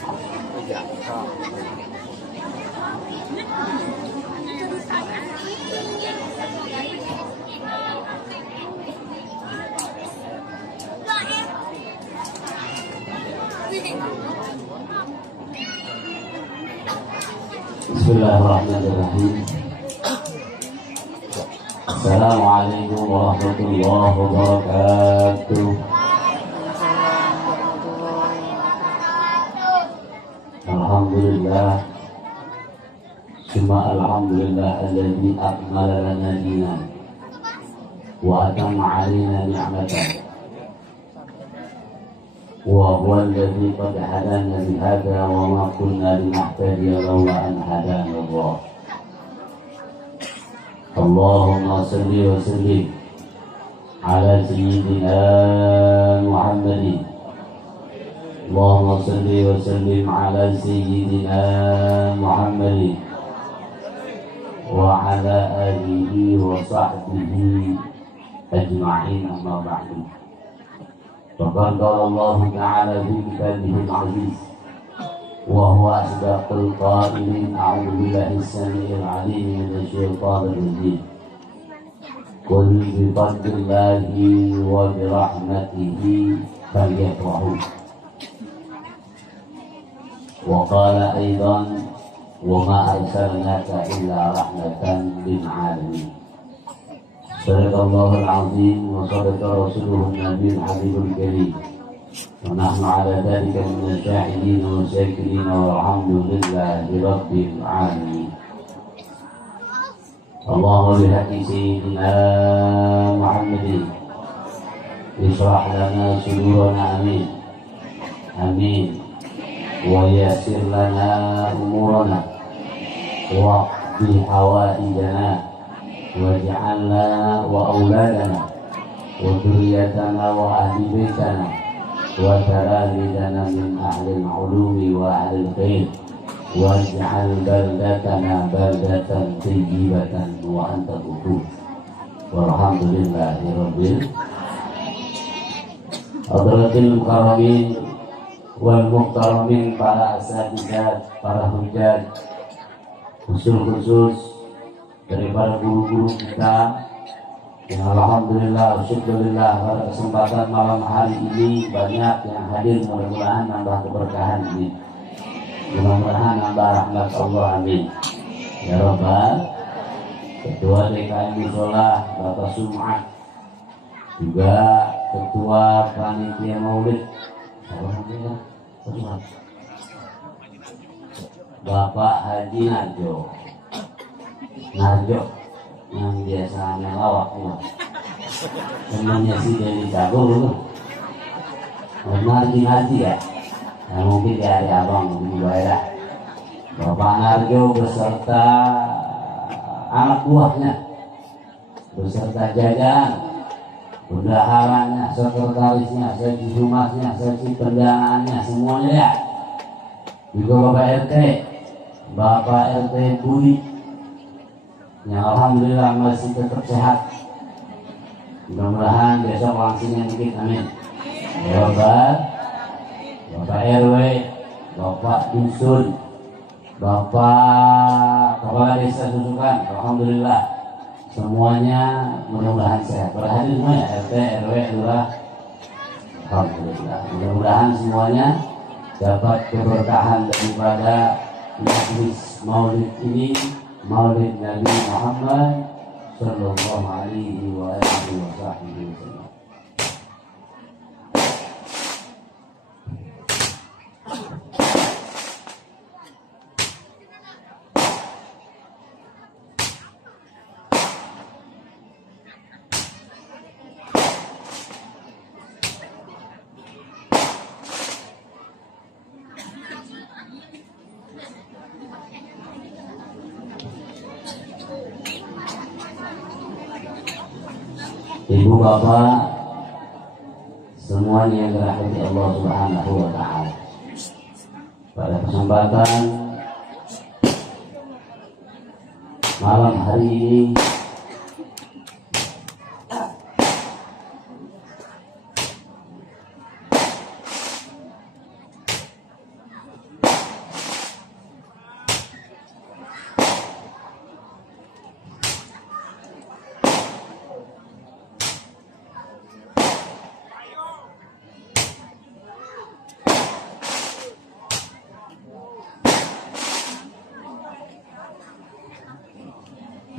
Bismillahirrahmanirrahim. Assalamualaikum warahmatullahi wabarakatuh. Alhamdulillah, summa alhamdulillah alladzi akmala lana dinan wa atamma alaina ni'matan wa huwa alladzi qad hadana li hadha wa ma kunna linahtadiya lawla an hadana Allah. Allahumma salli wa sallim ala sayyidina Muhammadin. Allahumma salli wa sallim ala sayyidina Muhammadin wa ala alihi wa sahbihi ajma'in, amma ba'du. Faqad qala Allah ta'ala fi kitabihi al-'aziz wa huwa asdaqul qa'ilin, a'udzu billahi as-sami'il 'alim minasy syaithanir rajim. Qul bi fadlillahi wa bi rahmatihi falyafrahu. Wa qala aidan wa ma arsalnaka illa rahmatan lil 'alamin. Sadaqallahul 'azim wa sadaqa rasuluhun nabiyul habibul karim. Wa nahnu 'ala dzalika minasy syahidin wa syakirin walhamdulillahi rabbil 'alamin. Allahumma bihaqqi sayyidina Muhammadin ishrah lana sudurana, amin amin, wa yassir lana umurana wa qdi hawaijana waj'alna wa auladana wa dzurriyyatana wa ahli baitana wa taradidana min ahli al-ulumi wa ahli al-khair waj'al baldatana baldatan tayyibatan wa anta ghafur. Walhamdulillahi rabbil hadratil mukarramin wal muhtaramin, para asatidzah, para hujjah, khusus daripada guru-guru kita yang alhamdulillah, syukurillah, pada kesempatan malam hari ini banyak yang hadir. Mudah-mudahan nambah keberkahan ini, mudah-mudahan nambah rahmat Allah, amin ya rabbal. Ketua DKM Musola Bapak Sum'at, juga Ketua Panitia Maulid Bapak Haji Narjo yang biasa ngelawak temannya si Deli Jago Narji ya. Nah, mungkin dari abang di daerah. Bapak Narjo beserta anak buahnya, beserta jajaran, bendaharanya, sekretarisnya, seksi humasnya, seksi pendanaannya, semuanya ya. Juga Bapak RT, Bapak RT Budi, yang alhamdulillah masih tetap sehat. Mudah-mudahan besok langsingnya dikit, amin ya Bapak. Bapak RW, Bapak Dusun, Bapak Kepala Desa Susukan, alhamdulillah semuanya mudah-mudahan sehat. Berhadir semua ya, RT, RW, Lurah, alhamdulillah. Mudah-mudahan semuanya dapat keberkahan daripada majelis maulid ini, maulid Nabi Muhammad sallallahu alaihi wa alihi wasallam. Ibu bapak semuanya yang dirahmati Allah Subhanahu wa ta'ala, pada kesempatan malam hari ini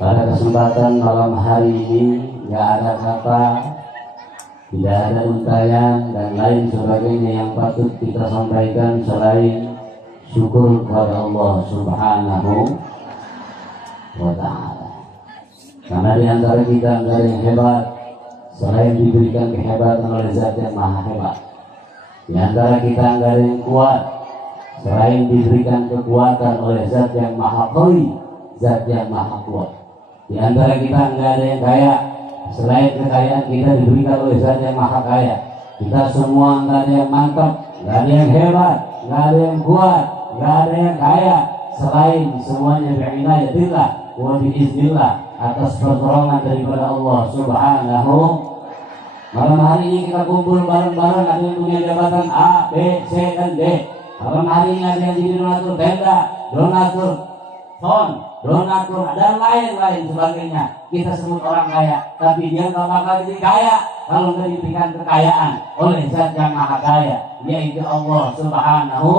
Pada kesempatan malam hari ini nggak ada kata, tidak ada untayan dan lain sebagainya yang patut kita sampaikan selain syukur kepada Allah Subhanahu wa Ta'ala. Karena di antara kita nggak ada yang hebat selain diberikan kehebatan oleh Zat yang Maha Hebat. Di antara kita nggak ada yang kuat selain diberikan kekuatan oleh Zat yang Maha Qawi, Zat yang Maha Kuat. Di antara kita nggak ada yang kaya selain kekayaan kita diberikan oleh Zat yang Maha Kaya. Kita semua nggak ada yang mantap, nggak ada yang hebat, nggak ada yang kuat, nggak ada yang kaya selain semuanya bi'inayatillah wa biiznillah, atas pertolongan daripada Allah Subhanahu. Malam hari ini kita kumpul bareng-bareng, ada yang punya jabatan A, B, C, dan D. Malam hari ini ada yang jadi donatur tenda, donatur font, donatur dan lain-lain sebagainya. Kita sebut orang kaya, tapi dia nggak bakal jadi kaya kalau nggak diberikan kekayaan oleh Zat yang Maha Kaya, yaitu Allah Subhanahu.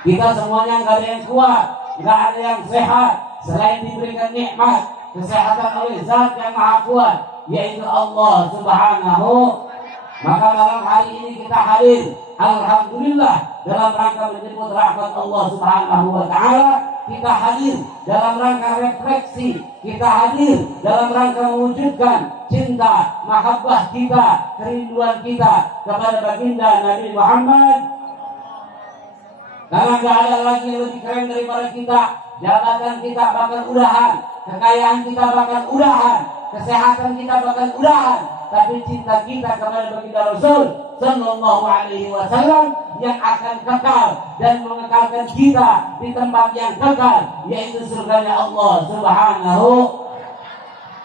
Kita semuanya nggak ada yang kuat, nggak ada yang sehat selain diberikan nikmat kesehatan oleh Zat yang Maha Kuat, yaitu Allah Subhanahu. Maka malam hari ini kita hadir, alhamdulillah, dalam rangka menjemput rahmat Allah Subhanahu wa Ta'ala. Kita hadir dalam rangka refleksi, kita hadir dalam rangka mewujudkan cinta, mahabbah kita, kerinduan kita kepada baginda Nabi Muhammad. Karena gak ada lagi yang lebih keren daripada kita. Jabatan kita bakal udahan, kekayaan kita bakal udahan, kesehatan kita bakal udahan, tapi cinta kita kepada baginda Rasul Sallallahu Alaihi Wasallam yang akan kekal dan mengekalkan kita di tempat yang kekal, yaitu surganya Allah Subhanahu.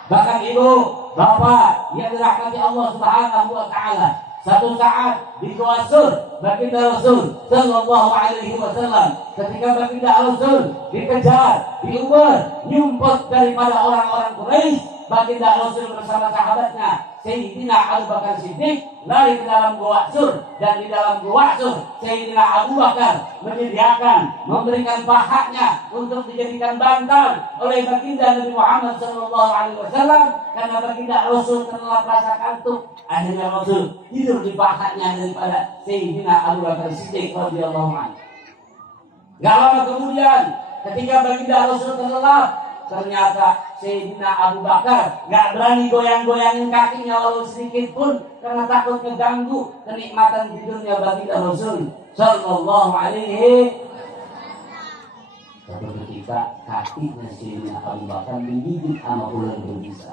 Bahkan ibu, bapak yang dirahmati Allah Subhanahu wa Ta'ala, satu saat di Gua Sur baginda Rasul Sallallahu Alaihi Wasallam, ketika baginda Rasul dikejar, diuber, nyumput daripada orang-orang Quraisy, baginda Rasul bersama sahabatnya Sayyidina Abu Bakar Siddiq lari ke dalam Gua Sur, dan di dalam Gua Sur Sayyidina Abu Bakar menyediakan, memberikan pahanya untuk dijadikan bantal oleh baginda Nabi Muhammad Sallallahu Alaihi Wasallam, karena baginda Rasul telah rasa kantuk. Akhirnya Rasul tidur di pahanya daripada Sayyidina Abu Bakar Siddiq radhiyallahu anhu. Gak lama kemudian, ketika baginda Rasul terlelap, ternyata Sayyidina Abu Bakar gak berani goyang-goyangin kakinya walau sedikit pun, karena takut mengganggu kenikmatan tidurnya baginda Rasul Sallallahu Alaihi. Satu ketika kakinya Sayyidina Abu Bakar menggigit sama ular berbisa.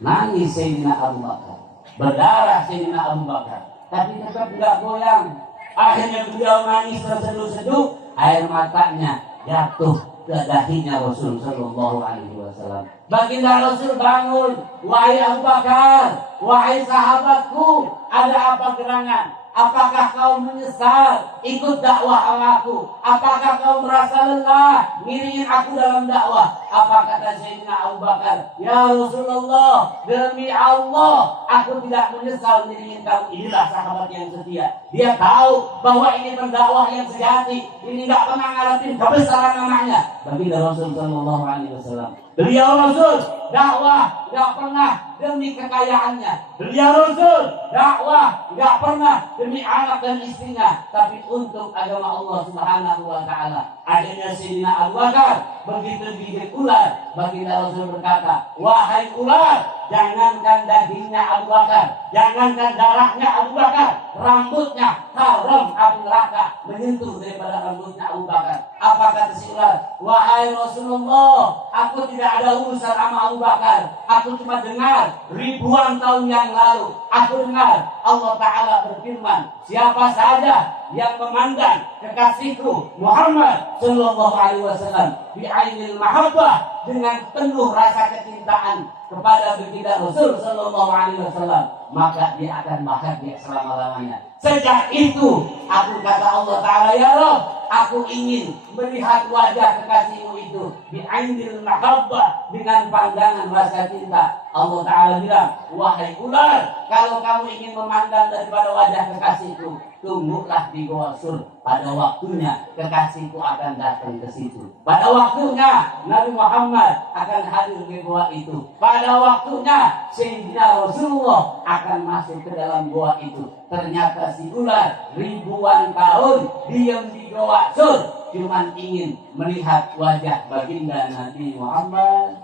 Nangis Sayyidina Abu Bakar, berdarah Sayyidina Abu Bakar, tapi tetap gak goyang. Akhirnya beliau nangis terseduh-seduh, air matanya jatuh ke dahinya Rasul Sallallahu Alaihi Wasallam. Baginda Rasul bangun, wahai Abu Bakar, wahai sahabatku, ada apa gerangan? Apakah kau menyesal ikut dakwah aku? Apakah kau merasa lelah ngiringin aku dalam dakwah? Apa kata Sayyidina Abu Bakar? Ya Rasulullah, demi Allah, aku tidak menyesal ngiringin kamu. Inilah sahabat yang setia. Dia tahu bahwa ini pendakwah yang sejati. Ini tidak pernah ngarepin kebesaran namanya. Baginda Rasul Sallallahu Alaihi Wasallam. Beliau Rasul dakwah tidak pernah demi kekayaannya. Beliau Rasul dakwah tidak pernah demi anak dan istrinya, tapi untuk agama Allah Subhanahu wa Ta'ala. Akhirnya Sayyidina Abu Bakar begitu gigit ular, baginda Rasul berkata, wahai ular, jangankan dagingnya Abu Bakar, jangankan darahnya Abu Bakar, rambutnya haram api neraka menyentuh daripada rambutnya Abu Bakar. Apa kata si ular? Wahai Rasulullah, aku tidak ada urusan sama Abu Bakar. Aku cuma dengar ribuan tahun yang lalu, aku dengar Allah Ta'ala berfirman, siapa saja yang memandang kekasihku Muhammad Sallallahu Alaihi Wasallam bi'ainil mahabbah, dengan penuh rasa kecintaan kepada baginda Rasul Sallallahu Alaihi Wasallam, maka dia akan bahagia selama-lamanya. Sejak itu, aku kata Allah Ta'ala, ya Rabb, aku ingin melihat wajah kekasihmu itu bi'ainil mahabbah, dengan pandangan rasa cinta. Allah Ta'ala bilang, wahai ular, kalau kamu ingin memandang daripada wajah kekasihku, tunggulah di Goa Sur. Pada waktunya kekasihku akan datang ke situ. Pada waktunya Nabi Muhammad akan hadir di goa itu. Pada waktunya Sayyidina Rasulullah akan masuk ke dalam goa itu. Ternyata si ular ribuan tahun diam di Goa Sur, cuman ingin melihat wajah baginda Nabi Muhammad.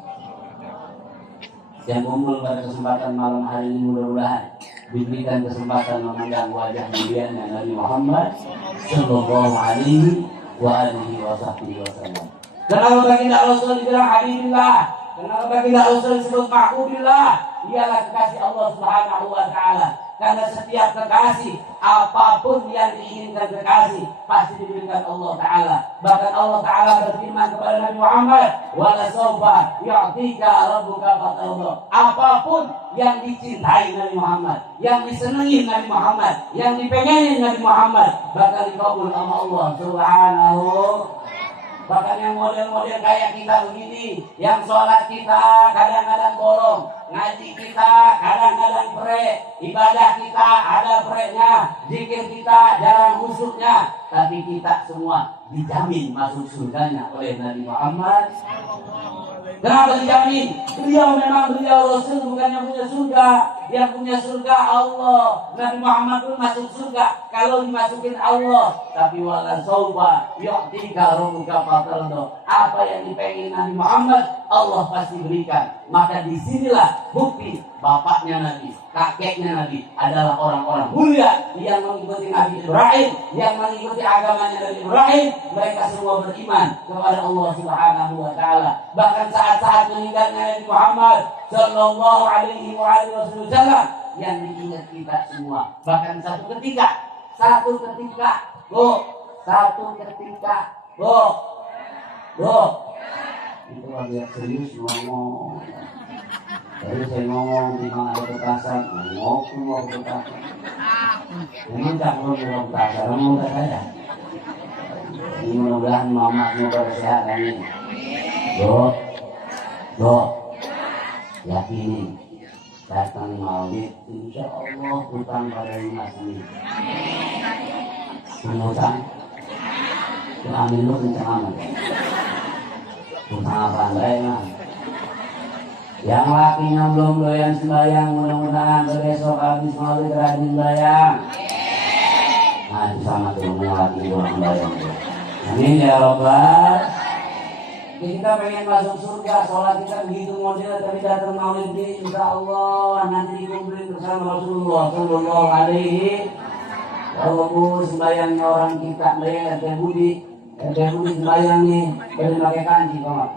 Yang kumpul pada kesempatan malam hari ini mudah-mudahan diberikan kesempatan memandang wajah mulianya Nabi Muhammad sallallahu alaihi wa alihi wasallam. Kenapa baginda Rasul dibilang Habibillah? Kenapa baginda Rasul disebut Mahbubillah? Ialah kekasih Allah Subhanahu wa taala. Karena setiap kekasih, apapun yang diinginkan kekasih pasti diberikan Allah Ta'ala. Bahkan Allah Ta'ala berfirman kepada Nabi Muhammad, wala sawfa yu'tika rabbuka fatarda. Apapun yang dicintai Nabi Muhammad, yang disenangi Nabi Muhammad, yang dipengenin Nabi Muhammad, bakal dikabul sama Allah Subhanahu. Bahkan yang model-model kayak kita begini, yang sholat kita kadang-kadang bolong, ngaji kita kadang-kadang pre, ibadah kita ada prenya, zikir kita jarang khusyuknya, tapi kita semua dijamin masuk surganya oleh Nabi Muhammad. Kenapa dijamin? Beliau Rasul, bukannya punya surga. Yang punya surga Allah. Nabi Muhammad pun masuk surga kalau dimasukin Allah. Tapi wala sauba yu'tika rabbuka fatarda. Apa yang dipengin Nabi Muhammad, Allah pasti berikan. Maka disinilah bukti bapaknya Nabi, kakeknya Nabi adalah orang-orang mulia yang mengikuti Nabi Ibrahim, yang mengikuti agamanya Nabi Ibrahim. Mereka semua beriman kepada Allah Subhanahu wa taala. Bahkan saat-saat meninggalnya Nabi Muhammad sallallahu alaihi wasallam yang diingat kita semua. Bahkan satu ketika, itu lagi serius ngomong. Tadi saya ngomong di mana ada petasan, ngomong petasan. Memang tak perlu petasan, ngomong tak saya. Ini mudah-mudahan mamanya bersehat ini. Yakini datang maulid, insya Allah hutang pada lunas ini. Hutang, amin lu kencang aman. Hutang apa anda? Yang lakinya belum doyan sembahyang, mudah-mudahan besok habis maulid rajin sembahyang. Nah, sama tuh yang laki belum sembahyang. Amin ya Rabbal. Kita pengen masuk surga, sholat kita begitu model, tapi datang maulid ini, insya Allah nanti dikumpulin bersama Rasulullah sallallahu alaihi wasallam. Sembayangnya orang kita, mereka Teh Budi sembayang nih, boleh pakai kanji, kalau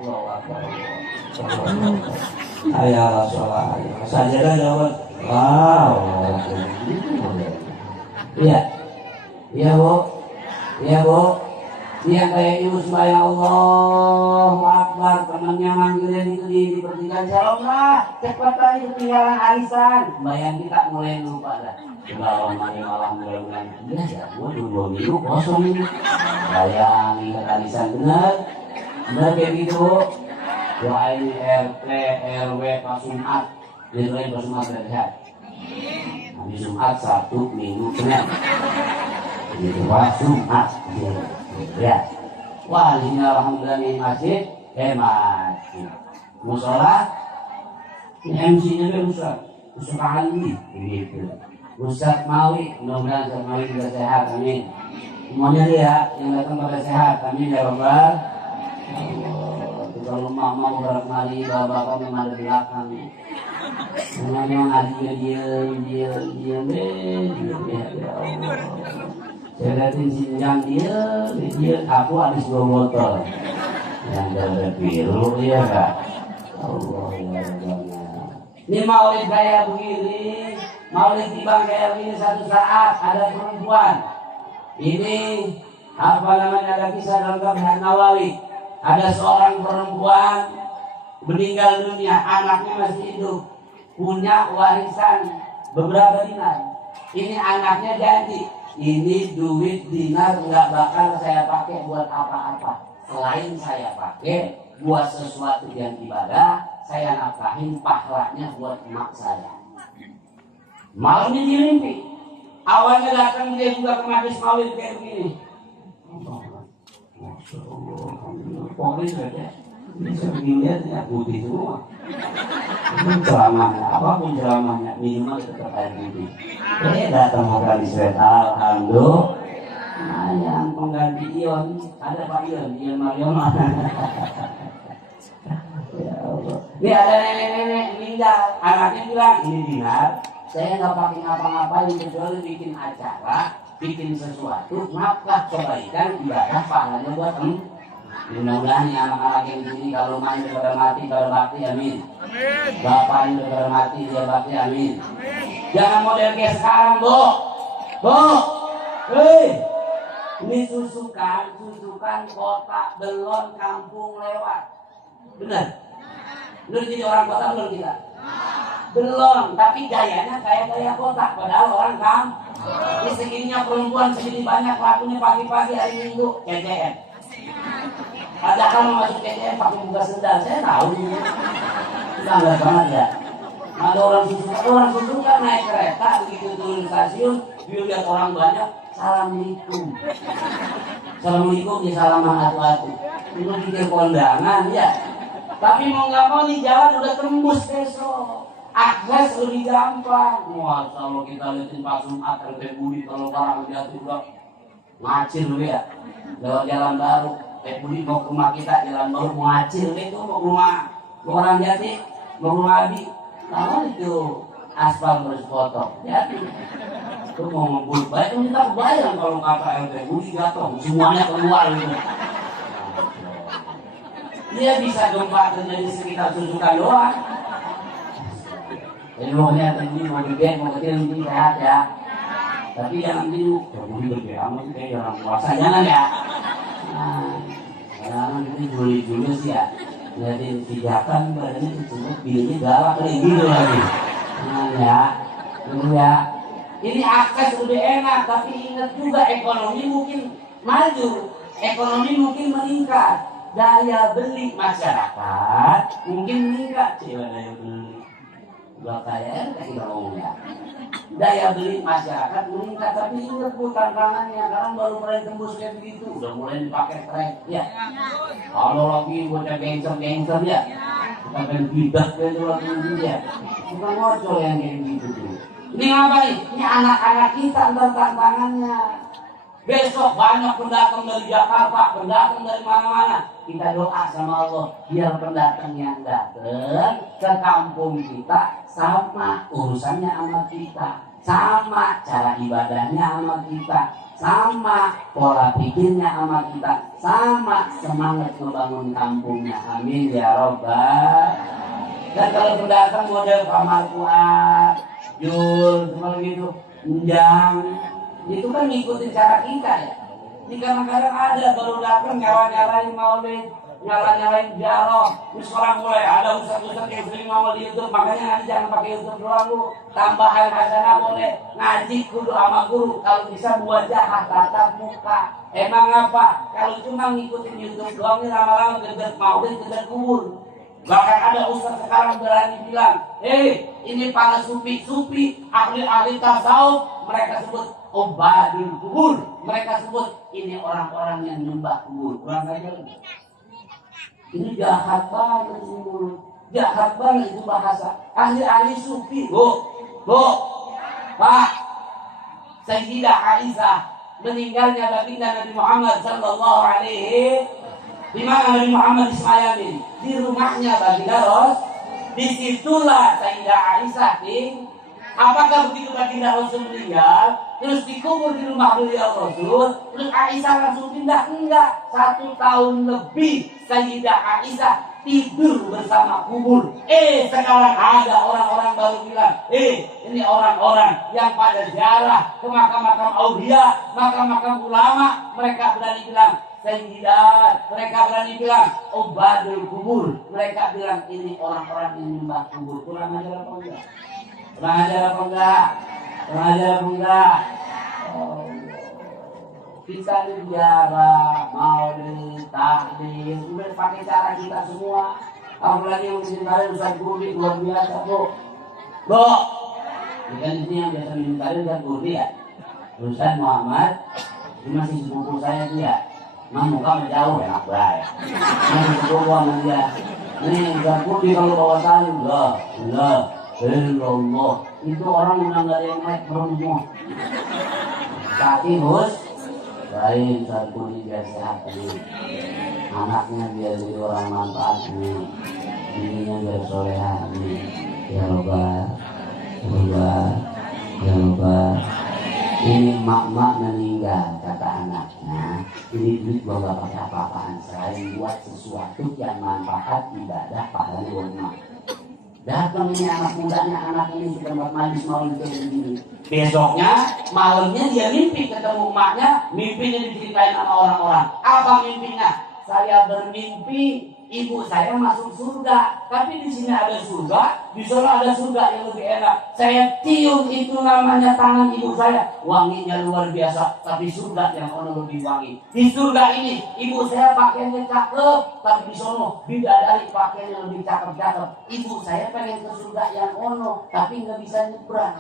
ayah sholat, sajadah jawab, wow, iya bu. Dia kayak ibu sembahyang Allahu Akbar, temannya manggilin itu di pertigaan, shalom lah, cepat aja ketinggalan arisan. Sembahyang kita mulai lupa dah. Kalau malam bulan iya ya, gua 2 minggu kosong ini. Sembahyang ingat arisan bener kayak gitu. Doain RT RW pas Jumat, didoain pas Jumat bersehat. Habis Jumat Sabtu Minggu Senin. Itu pas Jumat. Ya, wah ini alhamdulillah nih masjid hemat. Musola, ini MC-nya dia Ustaz Ali, begitu. Ustaz Mawi, mudah-mudahan Ustaz Mawi juga sehat, amin. Semuanya dia yang datang pada sehat, amin ya Rabbal. Kalau mau barangkali bapak-bapak memang ada di belakang. Memang adiknya dia ya Allah. Saya lihatin sinjang dia aku habis 2 botol yang ada biru ya kak. Allah ya Allah. Ini maulid gaya begini, maulid timbang kayak begini, satu saat ada perempuan. Ini apa namanya, ada kisah dalam Kitab Nawawi. Ada seorang perempuan meninggal dunia, anaknya masih hidup, punya warisan beberapa dinar. Ini anaknya janji, ini duit dinar nggak bakal saya pakai buat apa-apa selain saya pakai buat sesuatu yang ibadah. Saya nafkahin pahalanya buat emak saya. Malam ini mimpi Awalnya datang dia juga ke majlis maulid kayak begini. Masya Allah, pokoknya saja. Bisa dilihat ya putih semua. Ceramahnya, apapun ceramahnya, minimal tetap air putih. Datang vokalis red, alhamdulillah. Nah, yang pengganti Ion, ada Pak Ion Mariono. Ya Allah. Ini ada nenek-nenek meninggal, anaknya bilang, ini Dinar, saya nggak pakai ngapa-ngapain kecuali bikin acara, bikin sesuatu, nafkah kebaikan, ibadah, pahalanya buat mudah-mudahan ya anak-anak yang di sini kalau main daripada mati kalau bakti, amin. Bapaknya daripada mati dia bakti, amin. Jangan model kayak sekarang, Bu. Hei. Ini susukan kota belon kampung lewat. Benar? Lu jadi orang kota belum kita? Belum, tapi gayanya kayak gaya kota. Padahal orang kampung. Di segininya perempuan segini banyak lakunya pagi-pagi hari Minggu KCM. Ada kan mau masuk KCM pakai buka sendal, saya tahu ini. Bangga banget ya. Ada orang susukan naik kereta begitu turun stasiun, dia lihat orang banyak. Assalamualaikum. Assalamualaikum di salaman atu-atu. Itu pikir kondangan ya. Tapi mau nggak mau nih jalan udah tembus besok. Akses lebih gampang. Wah, kalau kita liatin Pak Sumat, Budi kalau barang jatuh udah ngacir lu ya. Lewat jalan baru. Budi mau ke rumah kita jalan baru mau ngacir itu mau ke rumah orang Jati, mau ke rumah Abi. Lalu itu aspal berspotong. Jadi itu mau ngebul baik kita bayang kalau kata LT Budi jatuh semuanya keluar gitu. Dia bisa gempa terjadi sekitar susukan doang. Jadi pokoknya tadi mau gede mau kecil ini sehat ya. Tapi jangan dulu Budi gede amat kayak orang puasa jangan ya. Jangan itu juli sih ya. Jadi pijakan badannya disebut bilnya galak kayak gitu lagi. Ya, dulu ya. Ini akses lebih enak, tapi ingat juga ekonomi mungkin maju, ekonomi mungkin meningkat, daya beli masyarakat mungkin meningkat. Daya beli, gak kaya kasih ngomong ya. Daya beli masyarakat meningkat, tapi ingat bu tantangannya, sekarang baru mulai tembus kayak begitu, udah mulai dipakai trek, ya. Kalau lagi bocah gangster ya, kita pengen bidak gitu lagi ya, bukan ngocol yang kayak gitu tuh. Ini apa nih? Ini anak-anak kita ntar tantangannya. Besok banyak pendatang dari Jakarta, pendatang dari mana-mana. Kita doa sama Allah biar pendatang yang datang ke kampung kita sama urusannya sama kita, sama cara ibadahnya sama kita, sama pola pikirnya sama kita, sama semangat membangun kampungnya. Amin ya Rabbal. Dan kalau pendatang model kamar kuat, Jul, cuma gitu, enjang, itu kan ngikutin cara kita ya. Ini kadang-kadang ada baru datang nyala-nyalain maulid, nyala-nyalain jaroh. Terus orang mulai ada ustaz-ustaz yang sering ngomong di YouTube, makanya nanti jangan pakai YouTube doang lu. Tambahan hasanah boleh, ngaji kudu sama guru. Kalau bisa buat jahat tatap muka. Emang apa? Kalau cuma ngikutin YouTube doang ini lama-lama gedek maulid, gedek kubur. Bahkan ada ustaz sekarang berani bilang, ini para sufi ahli tasawuf, mereka sebut obadul kubur, mereka sebut ini orang-orang yang nyembah kubur. Kurang aja lagi. Ini jahat banget ini mulut, jahat banget itu bahasa. Ahli sufi, Pak, Sayyidah Aisyah meninggalnya baginda Nabi Muhammad sallallahu alaihi. Di mana Nabi Muhammad disemayami? Di rumahnya baginda Rasul. Disitulah Sayyidah Aisyah apakah begitu baginda Rasul meninggal terus dikubur di rumah beliau Rasul, terus Aisyah langsung pindah? Enggak. 1 tahun lebih Sayyidah Aisyah tidur bersama kubur. Sekarang ada orang-orang baru bilang, ini orang-orang yang pada ziarah ke makam-makam aulia, makam-makam ulama, mereka berani bilang Sayyidat, mereka berani bilang obadul kubur, mereka bilang ini orang-orang yang nyembah kubur. Kurang ajar apa enggak? Kurang ajar apa enggak? Kurang ajar apa enggak? Kita ziarah, maulid, taklim, udah pakai cara kita semua. Apalagi yang di kalian Ustaz Gurdi luar biasa, Bu. Ini kan ini yang biasa minum kalian Ustaz Gurdi ya. Ustaz Muhammad, ini masih sepupu saya dia. Mang muka menjauh enak baik. Masih sepupu sama dia. Nih Ustaz Putih kalau bawa salin, Allah, itu orang udah nggak ada yang naik merumah. Tapi bos, lain Ustaz Putih biar sehat nih. Anaknya biar jadi orang manfaat nih. Ininya biar soleha nih. Ya Allah, ya Allah. Ini mak-mak meninggal kata anaknya. Ini duit gua gak pakai apa-apaan selain buat sesuatu yang manfaat ibadah pahala rumah. Datang ini anak mudanya, anak ini sudah buat majlis maulid kayak begini. Besoknya malamnya dia mimpi ketemu emaknya, mimpinya diceritain sama orang-orang. Apa mimpinya? Saya bermimpi ibu saya masuk surga, tapi di sini ada surga, di sana ada surga yang lebih enak. Saya tiup itu namanya tangan ibu saya, wanginya luar biasa, tapi surga yang ono lebih wangi. Di surga ini ibu saya pakainya cakep, tapi di sana bidadari pakainya lebih cakep-cakep. Ibu saya pengen ke surga yang ono, tapi nggak bisa nyebrang.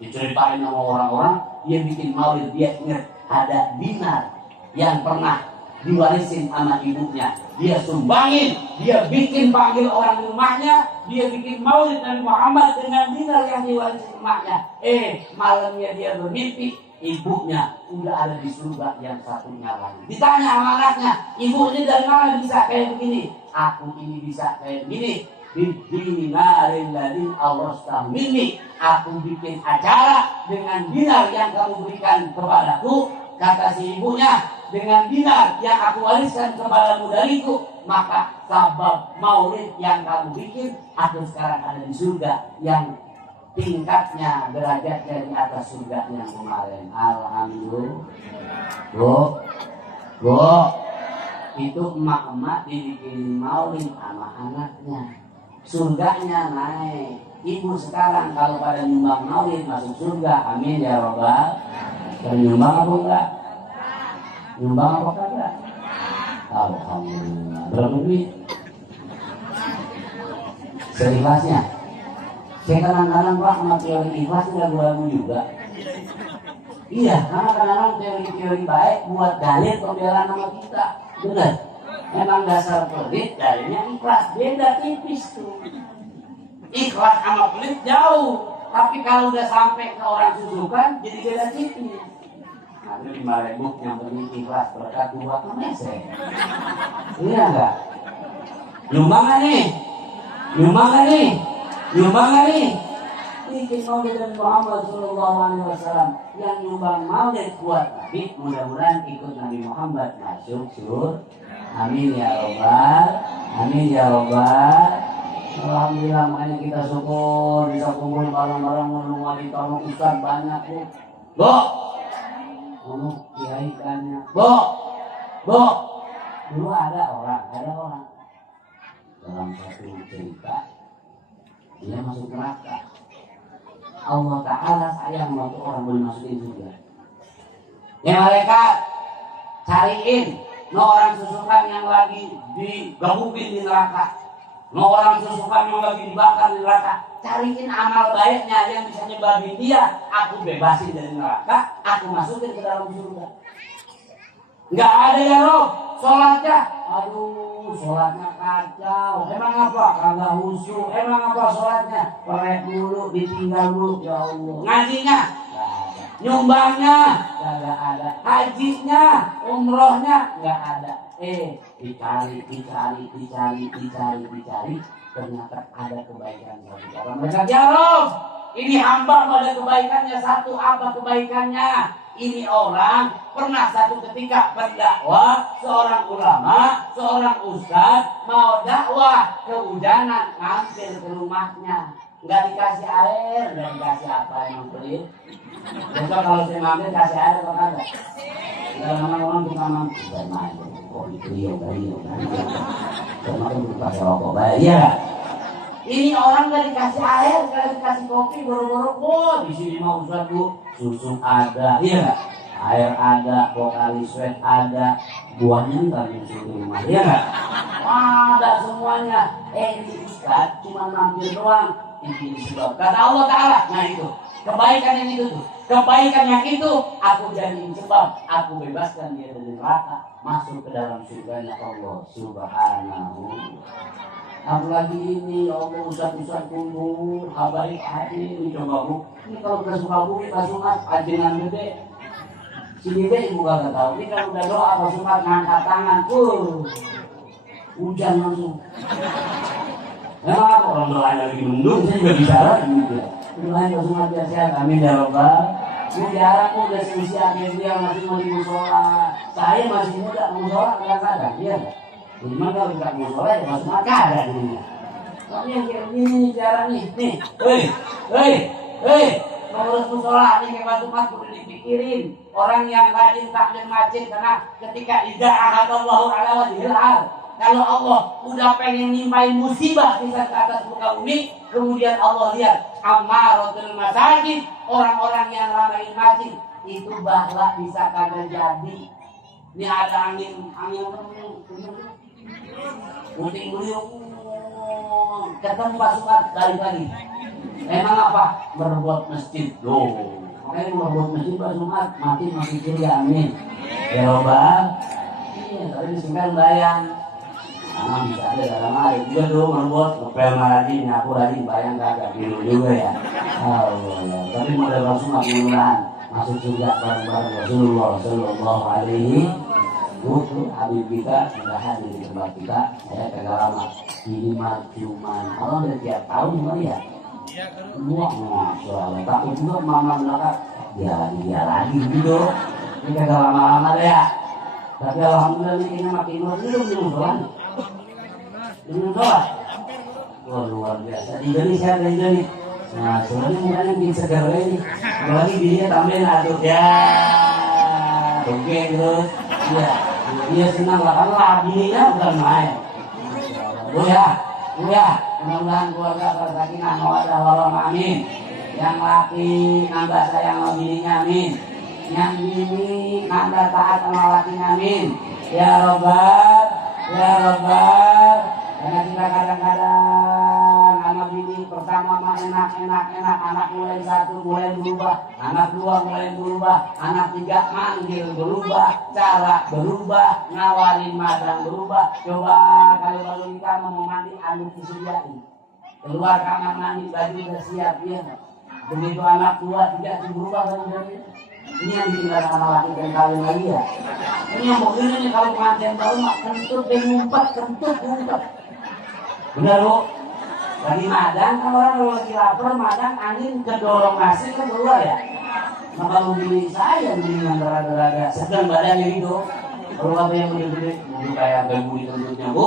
Diceritain sama orang-orang, dia bikin maulid, dia ingat ada dinar yang pernah diwarisin sama ibunya, dia sumbangin, dia bikin panggil orang di rumahnya, dia bikin maulid Nabi Muhammad dengan dinar yang diwarisin emaknya. Malamnya dia bermimpi ibunya udah ada di surga yang satunya lagi. Ditanya sama anaknya, ibu ini dari mana bisa kayak begini? Aku ini bisa kayak begini. Bidinarin ladin awrastahmini, aku bikin acara dengan dinar yang kamu berikan kepadaku. Kata si ibunya, dengan dinar yang aku wariskan kepadamu dariku, maka sabab maulid yang kamu bikin, aku sekarang ada di surga yang tingkatnya, derajatnya di atas surga yang kemarin. Alhamdulillah. Bu, itu emak-emak dibikin maulid sama anaknya, surganya naik. Ibu sekarang kalau pada nyumbang maulid masuk surga, amin ya robbal. Dan nyumbang apa enggak? Nyumbang apa kagak? Alhamdulillah. Berapa duit? Seikhlasnya. Saya kadang-kadang Pak sama teori ikhlas tidak ragu juga. Iya, karena kadang-kadang teori-teori baik buat dalil pembelaan nama kita. Benar. Memang dasar pelit, dalilnya ikhlas. Beda tipis tuh. Ikhlas sama pelit jauh. Tapi kalau udah sampai ke orang susukan, jadi beda tipis. Ada 5.000 yang penting ikhlas berkat dua kemesek. Iya enggak? Nyumbang nggak nih? Nyumbang nggak nih? Nyumbang nggak nih? Bikin maulid Nabi Muhammad SAW. Yang nyumbang maulid buat Nabi, mudah-mudahan ikut Nabi Muhammad masuk surga. Amin ya robbal. Amin ya robbal. Alhamdulillah, makanya kita syukur bisa kumpul bareng-bareng rumah di tolong Ustaz banyak bu. Kiai tanya, Bu, dulu ada orang dalam satu cerita, dia masuk neraka. Allah Ta'ala sayang waktu orang boleh masukin surga. Ya malaikat cariin orang susukan yang lagi digebukin di neraka, orang susukan yang lagi dibakar di neraka. Cariin amal baiknya yang bisa nyebabin dia, aku bebasin dari neraka, aku masukin ke dalam surga. Nggak ada ya Rob, sholatnya, aduh sholatnya kacau. Emang apa? Kagak khusyuk. Emang apa sholatnya? Perek dulu, ditinggal dulu. Ya Allah. Ngajinya? Nggak ada. Nyumbangnya? Nggak ada. Hajinya, umrohnya? Nggak ada. Dicari. Ternyata ada kebaikan satu. Kata mereka, ya Rob, ini hamba ada kebaikannya satu. Apa kebaikannya? Ini orang pernah satu ketika berdakwah, seorang ulama, seorang ustaz mau dakwah, kehujanan, mampir ke rumahnya, nggak dikasih air, nggak dikasih apa yang pelit. Besok kalau saya mampir kasih air apa kagak? Nggak orang kita mampir, saya main. Oh itu kan. Kemarin kita kasih rokok baik, ya. Ini orang nggak dikasih air, nggak dikasih kopi, boro-boro. Di sini mau Ustaz bu, susu ada, iya nggak? Air ada, Pocari Sweat ada, buahnya nggak bisa di rumah, iya nggak? Ada semuanya. Ini Ustaz cuma mampir doang, ini sebab. Kata Allah Ta'ala, nah itu kebaikan yang itu tuh, kebaikan yang itu aku jadiin sebab, aku bebaskan dia dari neraka, masuk ke dalam surganya Allah Subhanahu. Apalagi ini Allah Ustaz kumpul habaib hati ini coba bu, ini kalau ke Sukabumi Pak Sumat ajengan gede sini deh ibu kagak tahu. Ini kalau udah doa Pak Sumat ngangkat tangan hujan langsung. Emang apa orang doa lagi mendung saya juga bicara gitu ya. Doain Pak Sumat biar sehat, amin ya robbal. Ini jarang udah usia dia masih mau di musola. Saya masih muda musola kadang-kadang, iya nggak? Gimana kalau kita musola ya Pak Sumat ada dirinya. Tapi yang kayak begini jarang nih, pengurus musola nih kayak Pak Sumat udah dipikirin. Orang yang rajin takbir masjid karena ketika idza ahadallahu ala wajhil ard. Kalau Allah udah pengen nimpain musibah bisa ke atas muka bumi, kemudian Allah lihat amaratul masajid, orang-orang yang ramain masjid itu bahwa bisa kagak jadi. Ini ada angin puting-beliung ketemu Pak Sumat balik lagi. Emang apa? Berbuat masjid loh. Makanya berbuat masjid Pak Sumat makin kiri amin. Ya Robbal. Iya, tapi disingkat bayang. Bisa ada dalam hari juga dulu berbuat ngepel maradi nyapu tadi bayang kagak biru juga ya. Allah. Tapi model Pak Sumat mudah masuk surga bareng-bareng Rasulullah Sallallahu Alaihi Wasallam. Habib kita sudah hadir di tempat kita. Saya kagak lama. Ini mah cuman Allah udah tiap tahun kali ya. Wah, masalah. Takut juga mama belakang. Dia lagi gitu. Ini kagak lama-lama deh ya. Tapi alhamdulillah ini makin belum sholat. Belum sholat. Wah, luar biasa. Di Indonesia ada ini. Nah, soalnya mukanya bikin segar ini. Apalagi dirinya tambahin aduk ya. Oke terus. Iya. Dia senang lah karena bininya bukan main. Bu ya. Mudah-mudahan keluarga bersakinah mawaddah warahmah amin. Yang laki nambah sayang sama bininya amin. Yang bini nambah taat sama lakinya amin. Ya Robbal. Karena kita kadang-kadang anak bini pertama mah enak, anak mulai satu mulai berubah, anak dua mulai berubah, anak tiga manggil berubah, cara berubah, ngawarin madang berubah. Coba kalau baru nikah mau mandi anduk disediain, keluar kamar mandi baju udah siap ya. Begitu anak dua tiga berubah kan jadi. Ini yang bikin sama laki dan kawin lagi ya. Ini yang begini nih kalau pengantin baru mak kentut dan ngumpet. Benar bu? Lagi madang kan orang kalau lagi lapar madang angin kedorong nasi kan keluar ya. Nah kalau bini saya dengan rada-rada sedang badannya gitu. Kalau apa yang gede-gede mungkin kayak bunyi kentutnya bu.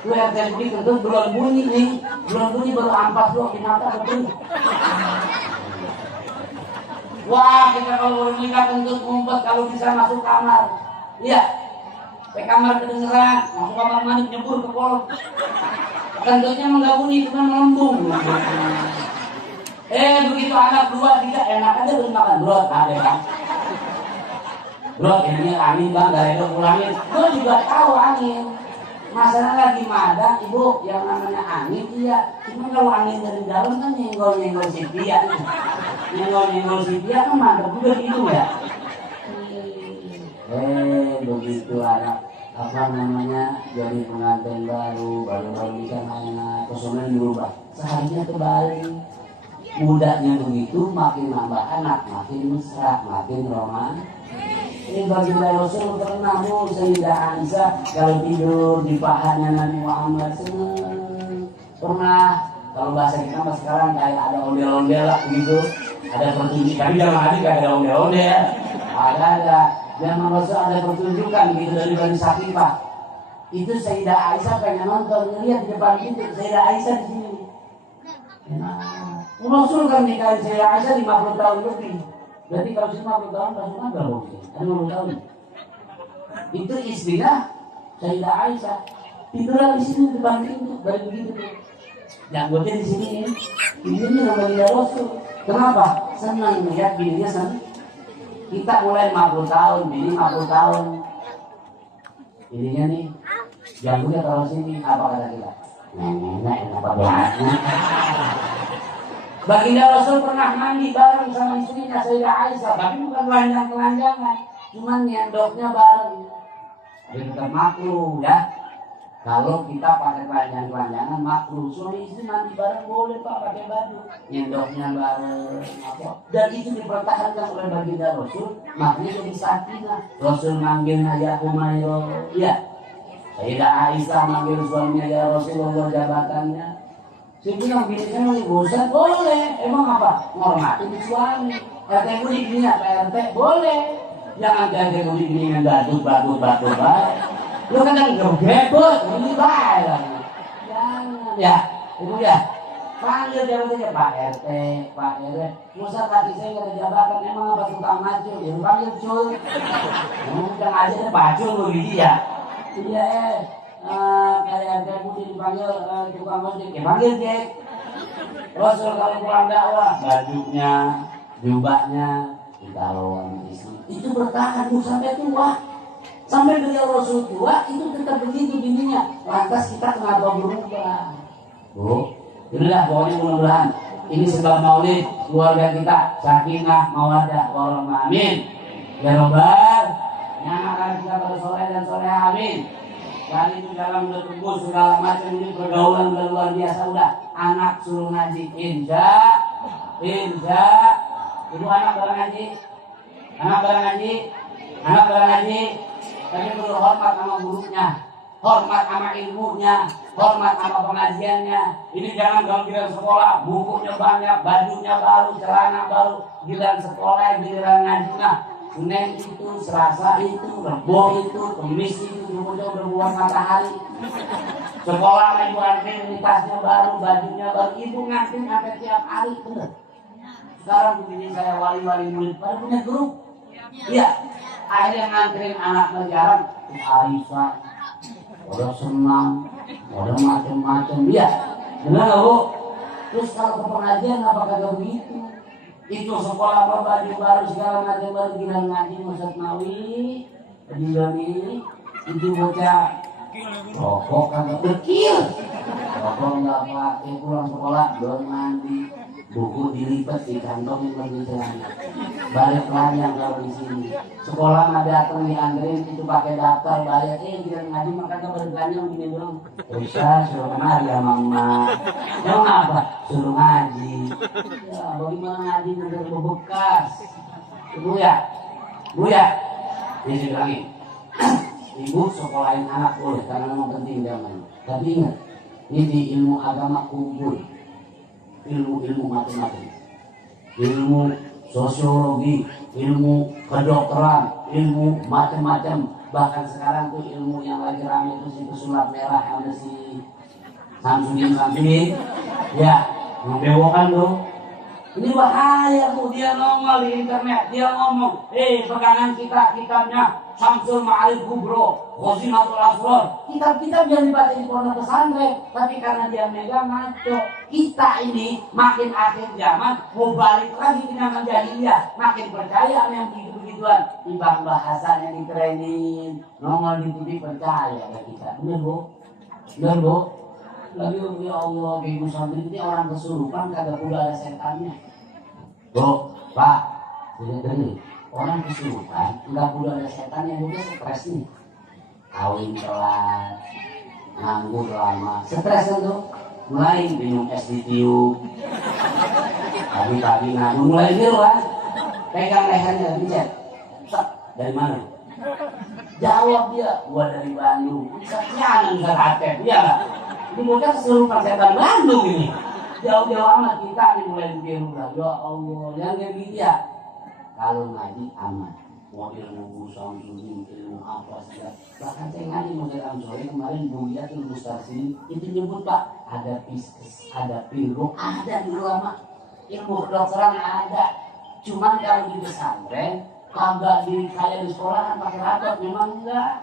Itu yang saya bunyi kentut belum bunyi nih. Belum bunyi baru ampas doang di mata betul. Wah, kita kalau mau nikah kentut ngumpet kalau bisa masuk kamar. Iya. Ke kamar kedengeran, masuk kamar mandi nyebur ke kolong. Kentutnya enggak bunyi, cuma melembung. Begitu anak dua tiga enak aja terus makan brot, ada kan? Brot ini angin bang, dari itu pulangin. Gue juga tahu angin. Masalah lagi madang, ibu yang namanya angin iya. Cuma kalau angin dari dalam kan nyenggol si dia. Nyenggol si dia kan mantap juga gitu ya. Begitu anak apa namanya jadi pengantin baru bisa main personel berubah. Seharinya kembali. Mudanya begitu makin nambah anak, makin mesra, makin romantis. Ini baginda Rasul pernah Sayyidah Aisyah kalau tidur di pahanya Nabi Muhammad senang. Pernah kalau bahasa kita mas sekarang kayak ada ondel-ondel lah gitu, ada pertunjukan. Tapi jangan ada kayak ada ondel-ondel. Ada. Zaman Rasul ada pertunjukan gitu dari Bani Sakifah. Itu Sayyidah Aisyah pengen nonton, lihat di depan itu Sayyidah Aisyah di sini. Rasul kan nikahin Sayyidah Aisyah 50 tahun lebih. Berarti kalau 50 tahun pasukan berapa mungkin? 20 tahun. Itu istrinya Sayyidah Aisyah. Tidurlah di sini depan pintu dari begitu tuh. Yang buatnya di sini ini namanya Rasul. Kenapa? Senang melihat bininya senang. Kita mulai 50 tahun, bini 50 tahun. Ininya nih, jantungnya taruh sini, apa kata kita? nenek apa lagu. Baginda Rasul pernah mandi bareng sama istrinya Sayyidah Aisyah, tapi bukan telanjang-telanjangan, cuman nyendoknya bareng. Jadi tetap makruh ya. Kalau kita pakai telanjang-telanjangan makruh. Suami istri mandi bareng boleh Pak, pakai baju, nyendoknya bareng apa. Dan itu dipertahankan oleh baginda Rasul, makanya lebih sakinah. Rasul manggil ya Umairah, ya. Sayyidah Aisyah manggil suaminya ya Rasulullah jabatannya. Saya bilang bininya mau bosan, boleh. Emang apa? Ngormatin suami. RT budi gini apa RT? Boleh. Jangan RT budi gini dengan badut. Lu kan gebet, ini baik. Jangan ya, itu ya. Panggil jabatannya Pak RT, Pak RW. Musa kaki saya nggak ada jabatan, emang apa tukang macul? Ya panggil cul. Jangan aja bacul begitu ya. Iya kayak RT Budi dipanggil tukang ojek, ya panggil Jack. Rasul kalau pulang dakwah, bajunya, jubahnya ditaruh istri. Itu bertahan sampai tua. Sampai beliau Rasul tua itu tetap begitu bininya. Lantas kita kenapa berubah? Bu, inilah pokoknya mudah-mudahan ini sebab maulid keluarga kita sakinah mawaddah warahmah amin. Ya Robbal, nyamakan kita pada sore dan sore amin. Dan itu dalam bertumbuh segala macam ini pergaulan luar biasa udah. Anak suruh ngaji insya. Ibu anak bareng ngaji. Anak bareng ngaji. Tapi perlu hormat sama gurunya, hormat sama ilmunya, hormat sama pengajiannya. Ini jangan kalau giliran sekolah, bukunya banyak, bajunya baru, celana baru, giliran sekolah, giliran ngaji. Nah, Senin itu, Selasa itu, Rebo itu, Kamis itu, kemudian berbuat matahari. Sekolah ibu antri, tasnya baru, bajunya baru, ibu ngantin sampai tiap hari, bener. Sekarang begini saya wali-wali murid, pada punya grup. Iya. Akhirnya nganterin anak menjalan Aisyah, udah senang, udah macam-macam dia, benar nggak Bu? Terus kalau ke pengajian apa kagak begitu? Itu sekolah apa baju baru segala macam baru gila ngaji Ustaz Nawi, ini itu bocah rokok kagak bekil, rokok nggak pakai pulang sekolah belum mandi. Buku dilipat dikantongin begitu balik pelanjang kalau di sini sekolah nggak datang dianterin itu pakai daftar bayar dia ngaji makanya berganjang gini dong bisa suruh kemari ya mama emang apa suruh ngaji ya bagaimana ngaji udah berbekas ibu ya ini lagi ibu sekolahin anak boleh karena memang penting zaman tapi ingat ini di ilmu agama kubur ilmu matematik, ilmu sosiologi, ilmu kedokteran, ilmu macam-macam. Bahkan sekarang tuh ilmu yang lagi ramai itu sulap merah ada si Samsudin, ya, membewokan tuh. Ini bahaya Bu, dia nongol di internet, dia ngomong, pegangan kitabnya Samsul Ma'arif Kubro, Khosimatul Asror. Kitab-kitab yang dibaca di pondok pesantren, tapi karena dia megang ngaco. Kita ini makin akhir zaman mau balik lagi ke zaman jahiliyah, makin percaya yang begitu-begituan. Timbang bahasanya dikerenin, nongol di TV percaya ke kita. Bener Bu? Lagi ya Allah, ibu santri ini orang kesurupan kagak pula ada setannya. Bu, Pak, dengar orang kesurupan enggak pula ada setannya, udah stres nih. Kawin telat, nganggur lama, stres itu. Mulai minum es di tiup. Pagi-pagi nganggur, mulai gitu kan. Pegang lehernya, dicet. Dari mana? Jawab dia, gua dari Bandung. Jangan Hatep, iya nggak? Ini bocah seluruh persetan Bandung ini. Jauh-jauh amat kita nih mulai bikin udah. Ya Allah, yang kayak gitu ya. Kalau ngaji aman, mau ilmu Samsudin, ilmu apa saja. Bahkan saya ngaji model Amsori kemarin Buya tuh Mustarsin itu nyebut Pak ada piskes, ada pilgo, ada di ulama. Ilmu kedokteran ada. Cuman kalau di pesantren kagak kayak di sekolah kan pakai rapot, memang enggak.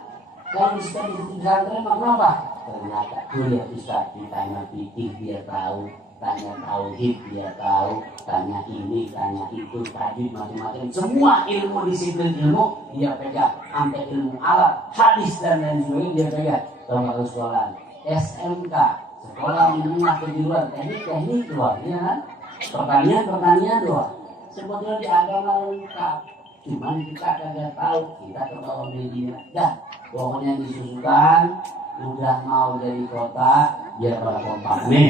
Kalau di pesantren memang apa? Ternyata kuliah Ustaz ditanya fikih dia tahu, tanya tauhid dia tahu, tanya ini, tanya itu, tajwid macam-macam. Semua ilmu disiplin ilmu dia pegang, sampai ilmu alat, hadis dan lain sebagainya dia pegang. Kalau sekolah SMK sekolah menengah kejuruan teknik doang, ya kan? Pertanian doang. Sebetulnya di agama lengkap. Cuman kita kagak tahu, kita ke bawah media. Dah, pokoknya disusukan, udah mau jadi kota, biar pada kompak nih.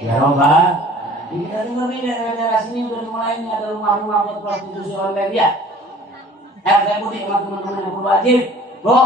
Ya Roba, kita dengar nih daerah sini udah mulai nih ada rumah-rumah buat prostitusi online ya. Saya mudik sama teman-teman yang berwajib. Bu,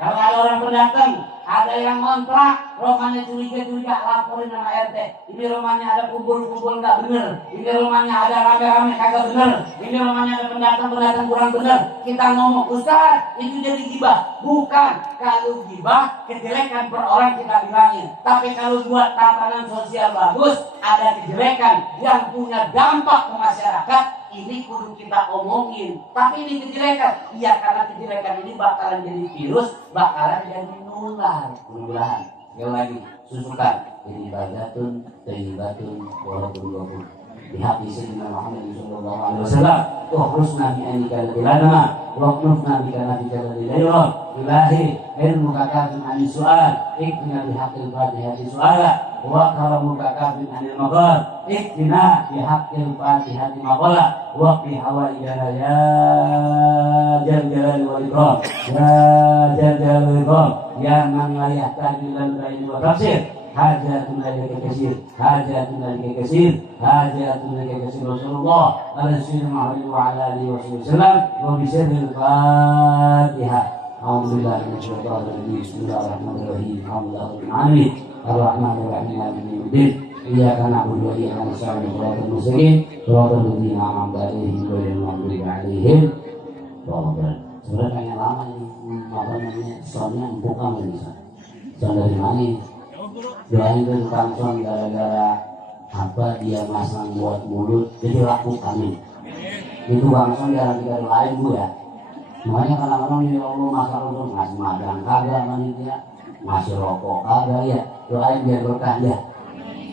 kalau ada orang pendatang, ada yang kontrak, rumahnya curiga, laporin sama RT. Ini rumahnya ada kumpul nggak bener. Ini rumahnya ada rame-rame kagak bener. Ini rumahnya ada pendatang kurang bener. Kita ngomong, Ustaz, itu jadi gibah. Bukan, kalau gibah kejelekan per orang kita bilangin. Tapi kalau buat tatanan sosial bagus, ada kejelekan yang punya dampak ke masyarakat. Ini kudu kita omongin. Tapi ini kejelekan. Iya, karena kejelekan ini bakalan jadi virus, bakalan jadi nular. Mudah-mudahan. Sekali lagi, susukan. Ini badatun, walaupun di hati Sayyidina Muhammad sallallahu alaihi wasallam. Tuhrusna bi anika ladilana, wa qnufna bi kana fi jalali layra. Ilahi, ilmuka kafin ani su'al, iktina bi haqqil fatihati su'ala. Wa karamuka kafin anil maqal, iktina bi haqqil fatihati maqala. Wa qi hawaijana ya jal jalali wal ikram, ya jal jalali wal ikram, ya man la yahtaju lil ilmi wa tafsir. Hajatuna lika kasir, hajatuna lika kasir, hajatuna lika kasir. Rasulullah alaihi wa ala alihi wasallam wa bisirril Fatihah. Alhamdulillah, bismillahirrahmanirrahim. Alhamdulillah, ar-Rahmanir-Rahim, maliki yaumiddin. Iyyaka na'budu wa iyyaka nasta'in. Shiratal mustaqim, shiratal ladzina an'amta 'alaihim ghairil maghdubi 'alaihim waladdallin. Sebenarnya pengen lama ini, apa namanya? Soalnya bukan bisa. Soal dari mana? Doain ke tukang son gara-gara apa dia masang buat mulut jadi laku kami. Itu tukang son jarang kita doain bu ya. Makanya kadang-kadang ini Allah masalah untuk ngasih magang kagak manusia, ngasih rokok kagak ya. Doain biar berkah ya.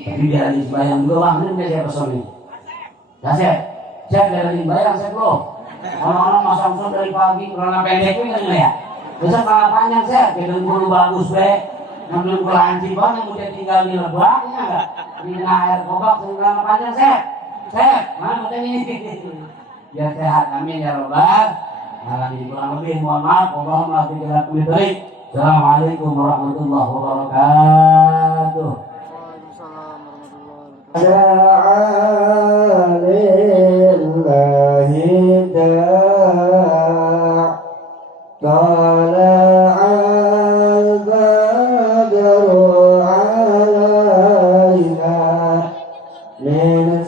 Tapi biar dibayang dulu bang, ini saya pesan nih. Ya saya dari bayang saya bro. Orang-orang masang son dari pagi karena pendek itu kan ya. Besok malah panjang saya, kedeng bulu bagus be. Ngambil kelanci banget yang udah tinggal di lebaknya enggak di tengah air kobak selama panjang sehat mana ini ya sehat amin ya robbal alamin. Kurang lebih mohon maaf, Allahumma billahi taufiq. Assalamualaikum warahmatullahi wabarakatuh. من